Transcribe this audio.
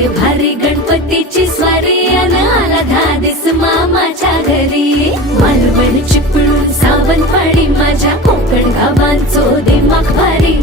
वाजते भारी गणपतीची स्वारी अन आला धादिस मामाच्या घरी. मालवण चिपळूण सावंतवाडी माझ्या कोकण गावांचो दिमाग भारी.